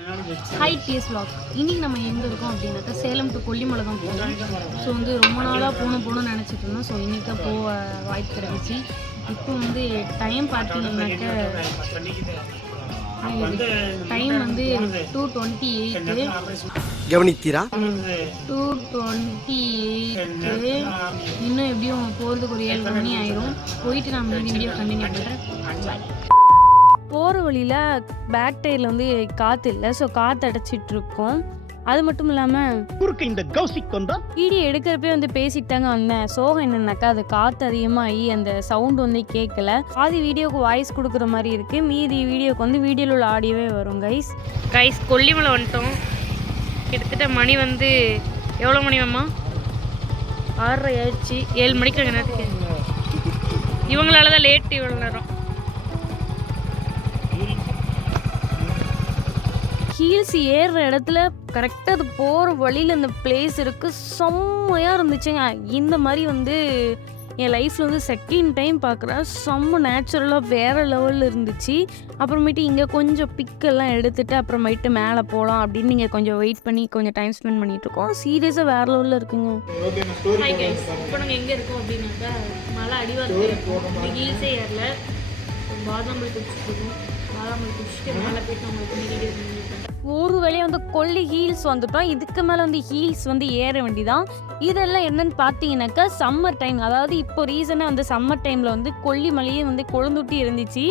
Hi DS vlog. இன்னைக்கு நம்ம எங்கே இருக்கோம் அப்படின்னாக்கா சேலம் டு கொல்லிமலை தான் போகிறோம். ஸோ வந்து ரொம்ப நாளாக போகணும்னு நினச்சிட்டு இருந்தோம். ஸோ இன்றைக்கி தான் போக வாய்ப்பு கிடைச்சி. இப்போ வந்து டைம் பார்த்தீங்கன்னாக்க டைம் வந்து 2:28 கவனித்தீரா. 2:28 இன்னும் எப்படியும் போகிறதுக்கு ஒரு 7 மணி ஆயிரும். போயிட்டு நான் வீடியோ கண்டினியூ பண்ணுறேன். போகிற வழியில் பேக் டயரில் வந்து காற்று இல்லை. ஸோ காற்று அடைச்சிட்ருக்கோம். அது மட்டும் இல்லாமல் வீடியோ எடுக்கிறப்பே வந்து பேசிட்டு தாங்க வந்தேன். சோகம் என்னன்னாக்கா அது காற்று அதிகமாகி அந்த சவுண்டு வந்து கேட்கல. பாதி வீடியோவுக்கு வாய்ஸ் கொடுக்குற மாதிரி இருக்குது. மீதி வீடியோவுக்கு வந்து வீடியோவில் உள்ள ஆடியோவே வரும். கைஸ் கொல்லிமலை வந்துட்டோம். கிட்டத்தட்ட மணி வந்து எவ்வளோ மணி அம்மா? 6:30 ஆயிடுச்சு. 7 மணிக்கு அங்கே நேரத்துக்கு இவங்களால தான் லேட். இவ்வளோ நேரம் ஹீல்ஸ் ஏறுற இடத்துல கரெக்டாக அது போகிற வழியில் அந்த பிளேஸ் இருக்குது. செம்மையாக இருந்துச்சுங்க. இந்த மாதிரி வந்து என் லைஃப்பில் வந்து செகண்ட் டைம் பார்க்குறேன். செம்ம நேச்சுரலாக வேறு லெவலில் இருந்துச்சு. அப்புறமேட்டு இங்கே கொஞ்சம் பிக்கெல்லாம் எடுத்துகிட்டு அப்புறமேட்டு மேலே போகலாம் அப்படின்னு நீங்கள் கொஞ்சம் வெயிட் பண்ணி கொஞ்சம் டைம் ஸ்பெண்ட் பண்ணிகிட்ருக்கோம். சீரியஸாக வேறு லெவலில் இருக்குங்க. இப்போ நாங்கள் எங்கே இருக்கோம் அப்படின்னாக்கா மலை அடிவாரத்தில் இருக்கோம். ஹீல்ஸே ஏறல. பாதாம்பழி குடிச்சிட்ருக்கோம். பாதாம்பழி குடிச்சிட்டு மேலே போயிட்டு நம்மளுக்கு வீடியோ ஒரு வேலையை வந்து கொல்லி ஹீல்ஸ் வந்துட்டோம். இதுக்கு மேலே வந்து ஹீல்ஸ் வந்து ஏற வேண்டிதான். இதெல்லாம் என்னன்னு பார்த்தீங்கன்னாக்கா சம்மர் டைம், அதாவது இப்போ ரீசனாக வந்து சம்மர் டைமில் வந்து கொல்லிமலையே வந்து கொழுந்துட்டி இருந்துச்சு.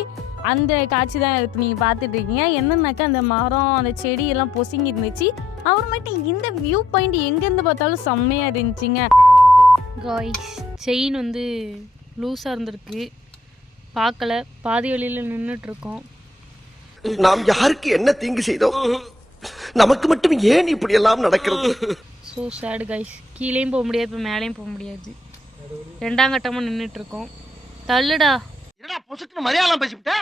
அந்த காட்சி தான் இப்போ நீங்கள் பார்த்துட்ருக்கீங்க. என்னன்னாக்கா அந்த மரம் அந்த செடியெல்லாம் பொசுங்கி இருந்துச்சு. அப்புறமேட்டு இந்த வியூ பாயிண்ட் எங்கேருந்து பார்த்தாலும் செம்மையாக இருந்துச்சுங்க. காய்ஸ் செயின் வந்து லூஸாக இருந்திருக்கு. பார்க்கல, பாதி வழியில் நின்றுட்டுருக்கோம். நாம் யாருக்கு என்ன தீங்கு செய்தோம்? நமக்கு மட்டும் ஏன் இப்படி எல்லாம் நடக்கிறது? ஸோ சேடு கைஸ். கீழேயும் போக முடியாது, இப்போ மேலேயும் போக முடியாது. 2ஆம் கட்டமாக நின்றுட்டு இருக்கோம். தள்ளுடா மலையாளம் பேசிவிட்ட.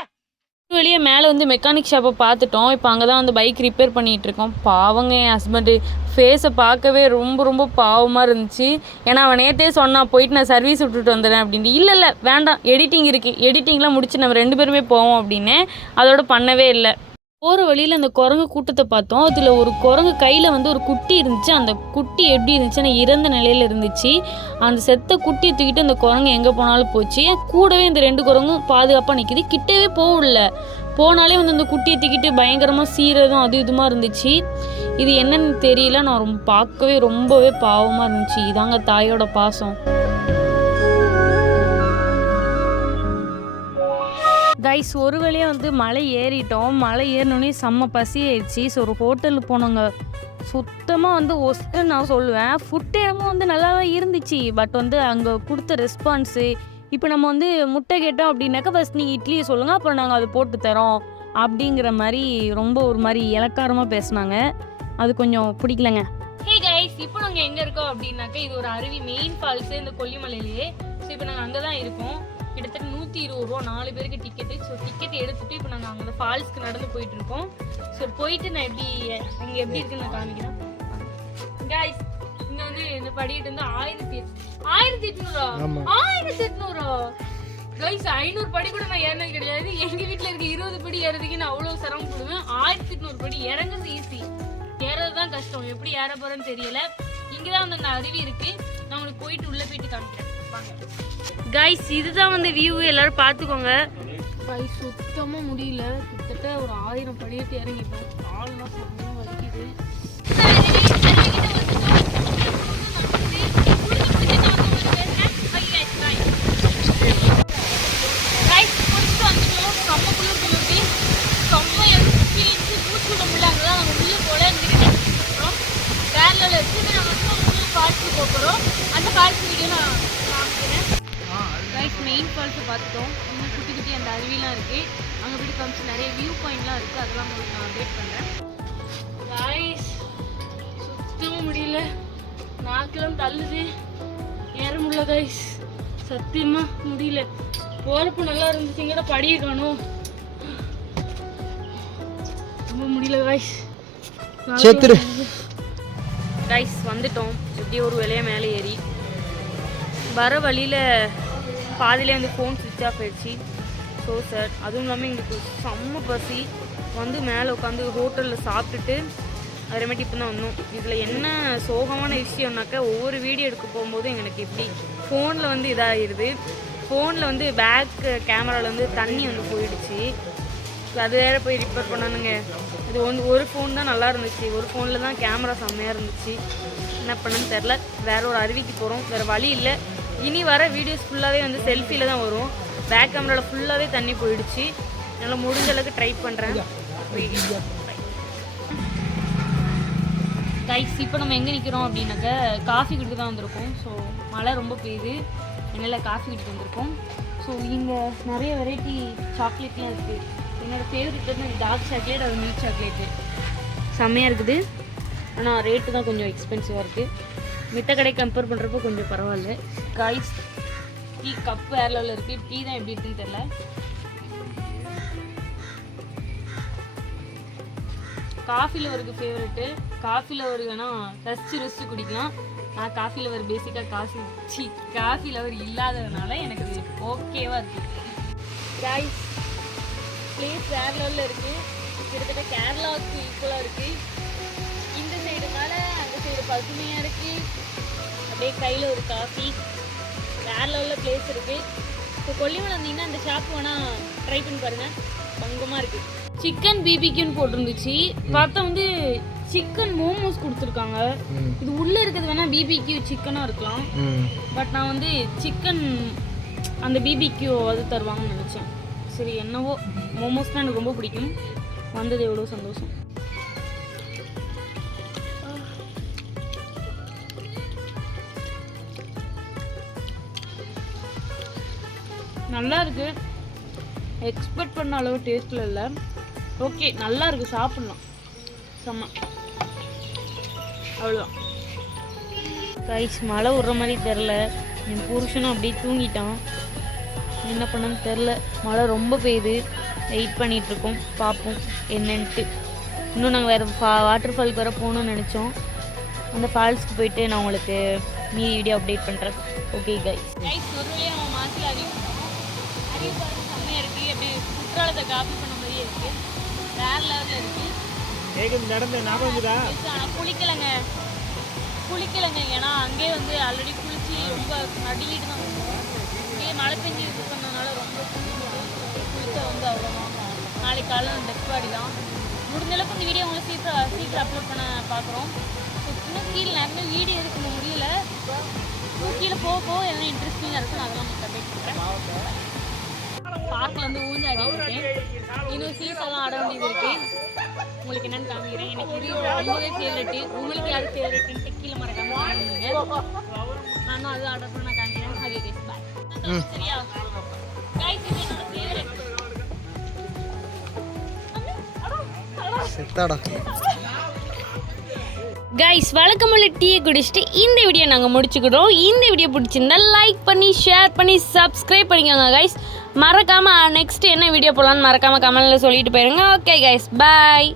வெளியே மேலே வந்து மெக்கானிக் ஷாப்பை பார்த்துட்டோம். இப்போ அங்கே தான் வந்து பைக் ரிப்பேர் பண்ணிகிட்டு இருக்கோம். பாவங்க என் ஹஸ்பண்டு ஃபேஸை பார்க்கவே ரொம்ப ரொம்ப பாவமாக இருந்துச்சு. ஏன்னா அவன் நேற்றே சொன்னான் போயிட்டு நான் சர்வீஸ் விட்டுட்டு வந்துடுறேன் அப்படின்ட்டு. இல்லை வேண்டாம், எடிட்டிங் இருக்குது, எடிட்டிங்லாம் முடிச்சு நம்ம 2 பேருமே போவோம் அப்படின்னு அதோட பண்ணவே இல்லை. போகிற வழியில் அந்த குரங்கு கூட்டத்தை பார்த்தோம். அதில் ஒரு குரங்கு கையில் வந்து ஒரு குட்டி இருந்துச்சு. அந்த குட்டி எப்படி இருந்துச்சுன்னா இறந்த நிலையில் இருந்துச்சு. அந்த செத்த குட்டியை தூக்கிட்டு அந்த குரங்கு எங்கே போனாலும் போச்சு. கூடவே இந்த 2 குரங்கும் பாதுகாப்பாக நிற்கிது. கிட்டவே போகல. போனாலே வந்து அந்த குட்டியை தூக்கிட்டு பயங்கரமாக சீரதும் அது இதுமாக இருந்துச்சு. இது என்னன்னு தெரியல. நான் பார்க்கவே ரொம்பவே பாவமாக இருந்துச்சு. இதாங்க தாயோட பாசம். கைஸ் ஒரு வழியாக வந்து மலை ஏறிட்டோம். மலை ஏறினோடனே செம்ம பசி ஆயிடுச்சு. ஸோ ஒரு ஹோட்டலுக்கு போனோங்க. சுத்தமாக வந்து ஒஸ்ட்டுன்னு நான் சொல்லுவேன். ஃபுட்டு இடமும் வந்து நல்லா தான் இருந்துச்சு. பட் வந்து அங்கே கொடுத்த ரெஸ்பான்ஸு, இப்போ நம்ம வந்து முட்டை கேட்டோம் அப்படின்னாக்கா ஃபஸ்ட் நீங்கள் இட்லியை சொல்லுங்கள், அப்புறம் நாங்கள் அதை போட்டு தரோம் அப்படிங்கிற மாதிரி ரொம்ப ஒரு மாதிரி இலக்காரமாக பேசினாங்க. அது கொஞ்சம் பிடிக்கலங்க. ஹே கைஸ், இப்போ நாங்கள் எங்கே இருக்கோம் அப்படின்னாக்கா இது ஒரு அருவி, மெயின் ஃபால்ஸு இந்த கொல்லிமலையிலேயே. ஸோ இப்போ நாங்கள் அங்கே தான் இருக்கோம். கிட்டத்தட்ட 120 ரூபா 4 பேருக்கு டிக்கெட்டு. ஸோ டிக்கெட் எடுத்துகிட்டு இப்போ நாங்கள் அங்கே ஃபால்ஸ்க்கு நடந்து போயிட்டுருக்கோம். ஸோ போயிட்டு நான் அங்கே எப்படி இருக்குன்னு நான் காமிக்கிறேன். கைஸ் இங்கே வந்து இந்த படிக்கிட்டு வந்து 1800 கைஸ் 500 படி கூட நான் ஏறினது கிடையாது. எங்கள் வீட்டில் இருக்க 20 படி ஏறதுக்கு நான் அவ்வளோ சிரமப்படுவேன். 1800 படி இறங்குறது ஈஸி, ஏறது தான் கஷ்டம். எப்படி ஏற போகிறேன்னு தெரியல. இங்கே தான் வந்து அந்த அருவி இருக்குது. நான் உங்களுக்கு போயிட்டு உள்ளே போயிட்டு காமிக்கிறேன். கைஸ் இதுதான் வந்து வியூ, எல்லாரும் பார்த்துக்கோங்க. கைஸ் சுத்தமாக முடியல. கிட்டத்தட்ட ஒரு 1000 படியேற்றி இறங்கிட்டோம். ஆள்லாம் செம்மையாக வலிக்குது. அந்த ஃபால்ஸ் வீடியோ நான் காமிக்கிறேன். கைஸ் மெயின் ஃபால்ஸை பார்த்துட்டோம். இன்னும் குட்டி குட்டி அந்த அருவிலாம் இருக்குது. அங்கே போய் காமிச்சு நிறைய வியூ பாயிண்ட்லாம் இருக்குது. அதெல்லாம் உங்களுக்கு நான் அப்டேட் பண்ணுறேன். கைஸ் சுத்தமாக முடியல, நாக்கெல்லாம் தள்ளுது, ஏற முடியல கைஸ். சத்தியமாக முடியல. போகிறப்ப நல்லா இருந்துச்சுங்கிற படியை காணும். ரொம்ப முடியல கைஸ். கைஸ் வந்துட்டோம். எப்படி ஒரு வேலையை மேலே ஏறி வர வழியில் பாதியிலே வந்து ஃபோன் சுவிட்ச் ஆஃப் ஆயிடுச்சு. ஸோ சார் அதுவும் இல்லாமல் எங்களுக்கு செம்ம பசி. வந்து மேலே உட்காந்து ஹோட்டலில் சாப்பிட்டுட்டு அதுமாட்டி இப்போ தான் வந்தோம். இதில் என்ன சோகமான விஷயம்னாக்கா ஒவ்வொரு வீடியோ எடுக்க போகும்போதும் எனக்கு இப்படி ஃபோனில் வந்து இதாகிடுது. ஃபோனில் வந்து பேக் கேமராவில் வந்து தண்ணி வந்து போயிடுச்சு. அது வேறு போய் ரிப்பேர் பண்ணணுங்க. இது ஒரு ஃபோன் தான் நல்லா இருந்துச்சு, ஒரு ஃபோனில் தான் கேமரா செம்மையாக இருந்துச்சு. என்ன பண்ணணும்னு தெரில. வேறு ஒரு அருவிக்கு போகிறோம், வேறு வழி இல்லை. இனி வர வீடியோஸ் ஃபுல்லாகவே வந்து செல்ஃபியில் தான் வரும். பேக் கேமராவில் ஃபுல்லாகவே தண்ணி போயிடுச்சு. என்னால் முடிஞ்ச அளவுக்கு ட்ரை பண்ணுறேன். கைஸ் இப்போ நம்ம எங்கே நிற்கிறோம் அப்படின்னாக்க காஃபி குடிக்க தான் வந்திருக்கோம். ஸோ மழை ரொம்ப பெய்யுது, என்னால் காஃபி குடிக்க வந்திருக்கோம். ஸோ இங்கே நிறைய வெரைட்டி சாக்லேட்லாம் இருக்குது. என்னோடய ஃபேவரட் வந்து டார்க் சாக்லேட், அது மில்க் சாக்லேட்டு செம்மையாக இருக்குது. ஆனால் ரேட்டு தான் கொஞ்சம் எக்ஸ்பென்சிவாக இருக்குது. மித்த கடை கம்பேர் பண்ணுறப்போ கொஞ்சம் பரவாயில்ல. கைஸ் டீ கப்பு வேறு லெவலில் இருக்குது. டீ தான் எப்படி இருக்குன்னு தெரில. காஃபி லவருக்கு ஃபேவரெட்டு. காஃபி லவர் வேணால் ரசித்து குடிக்கலாம். நான் காஃபி லவர் பேசிக்காக காஃபி லவர் இல்லாததுனால எனக்கு ஓகேவாக இருக்குது. கைஸ் பிளேஸ் வேறு லெவலில் இருக்குது. கிட்டத்தட்ட கேரளாவுக்கு ஈக்குவலாக இருக்குது. இந்த சைடு மேலே அந்த சைடு பசுமையாக இருக்குது. அப்படியே கையில் ஒரு காஃபி, வேறு லெவலில் பிளேஸ் இருக்குது. இப்போ கொல்லிமலை வந்தீங்கன்னா அந்த ஷாப் வேணால் ட்ரை பண்ணி பாருங்கள், பங்கமாக இருக்குது. சிக்கன் பிபிக்யூன்னு போட்டிருந்துச்சு. பார்த்தா வந்து சிக்கன் மோமோஸ் கொடுத்துருக்காங்க. இது உள்ளே இருக்கிறது வேணால் பிபிக்யூ சிக்கனாக இருக்கலாம். பட் நான் வந்து சிக்கன் அந்த பிபிக்யூ அது தருவாங்கன்னு நினச்சேன். சரி என்னவோ, மோமோஸ் தான் எனக்கு ரொம்ப பிடிக்கும். வந்தது எவ்வளோ சந்தோஷம். நல்லா இருக்குது. எக்ஸ்பெக்ட் பண்ண அளவு டேஸ்ட்டில் இல்லை. ஓகே நல்லா இருக்குது, சாப்பிட்லாம். செம்ம. அவ்வளோதான் கைஸ். மழை விட்ற மாதிரி தெரில. என் புருஷனும் அப்படியே தூங்கிட்டான். என்ன பண்ணன்னு தெரில. மழை ரொம்ப பெய்யுது. வெயிட் பண்ணிகிட்ருக்கோம், பார்ப்போம் என்னன்ட்டு. இன்னும் நாங்கள் வேறு வாட்டர் ஃபால்க்கு வேறு போகணுன்னு நினச்சோம். அந்த ஃபால்ஸ்க்கு போயிட்டு நான் உங்களுக்கு மீதி வீடியோ அப்டேட் பண்ணுறேன். Okay guys. ஒரு வழியாக நம்ம மாசில் அறிவு செம்மையாக இருக்குது. அப்படியே குற்றாலத்தை காப்பி பண்ண மாதிரியே இருக்குது. வேறு லெவலில் இருக்குது. நடந்த ஞாபகம் தான். ஆனால் குளிக்கலைங்க. ஏன்னா அங்கேயே வந்து ஆல்ரெடி குளிச்சு ரொம்ப நடுங்கிட்டு தான் வந்தோம். இங்கேயே மழை பெஞ்சு இருக்கிறதுனால ரொம்ப குளிக்க வந்து அவ்வளோதான். நாளைக்கு காலையில் டெத் பாடி தான். முடிஞ்சளவுக்கு இந்த வீடியோ உங்களுக்கு சீக்கிரம் அப்லோட் பண்ண பார்க்குறோம். ஸோ இன்னும் கீழே நிறைய வீடியோ எடுக்க முடியல. கீழே போக எதனா இன்ட்ரெஸ்டிங்காக இருக்கும், அதெல்லாம் உங்களுக்கு அப்டேட் பண்ணுறேன். பார்க்கில் வந்து ஊஞ்சாடிட்டு இருக்கேன். இன்னும் சீட்டெல்லாம் ஆட வேண்டியது இருக்குது. உங்களுக்கு என்னென்னு காமிக்கிறேன். எனக்கு இது ரொம்பவே ஃபேவரெட்டு. உங்களுக்கு யார் ஃபேவரெட்டுன்ட்டு கீழே மறக்காம காமிங்க. நானும் அது ஆர்டர் பண்ண நான் காமிக்கிறேன். Okay guys bye. சரியா கைஸ், இது என்னோட ஃபேவரெட். கைஸ் வழக்கமுள்ள டீயை குடிச்சிட்டு இந்த வீடியோ நாங்கள் முடிச்சுக்கிறோம். இந்த வீடியோ பிடிச்சிருந்தா லைக் பண்ணி ஷேர் பண்ணி சப்ஸ்கிரைப் பண்ணிக்கோங்க கைஸ். மறக்காமல் நெக்ஸ்ட் என்ன வீடியோ போடலான்னு மறக்காமல் கமெண்ட்டில் சொல்லிட்டு போயிருங்க. Okay guys bye.